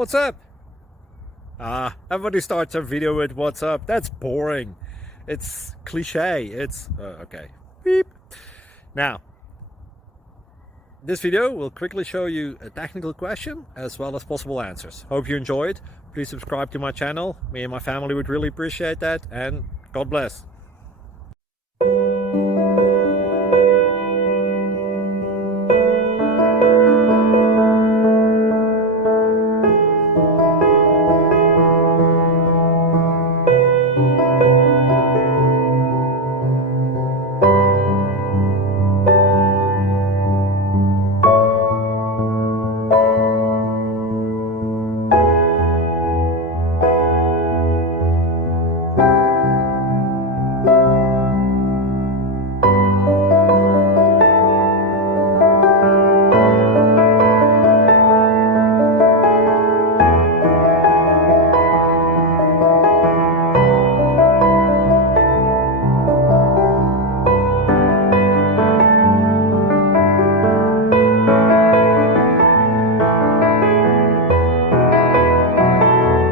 What's up? Everybody starts a video with what's up. That's boring. It's cliche. It's okay. Beep. Now, this video will quickly show you a technical question as well as possible answers. Hope you enjoyed. Please subscribe to my channel. Me and my family would really appreciate that, and God bless.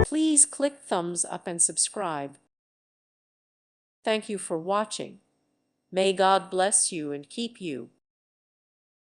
Please click thumbs up and subscribe. Thank you for watching. May God bless you and keep you.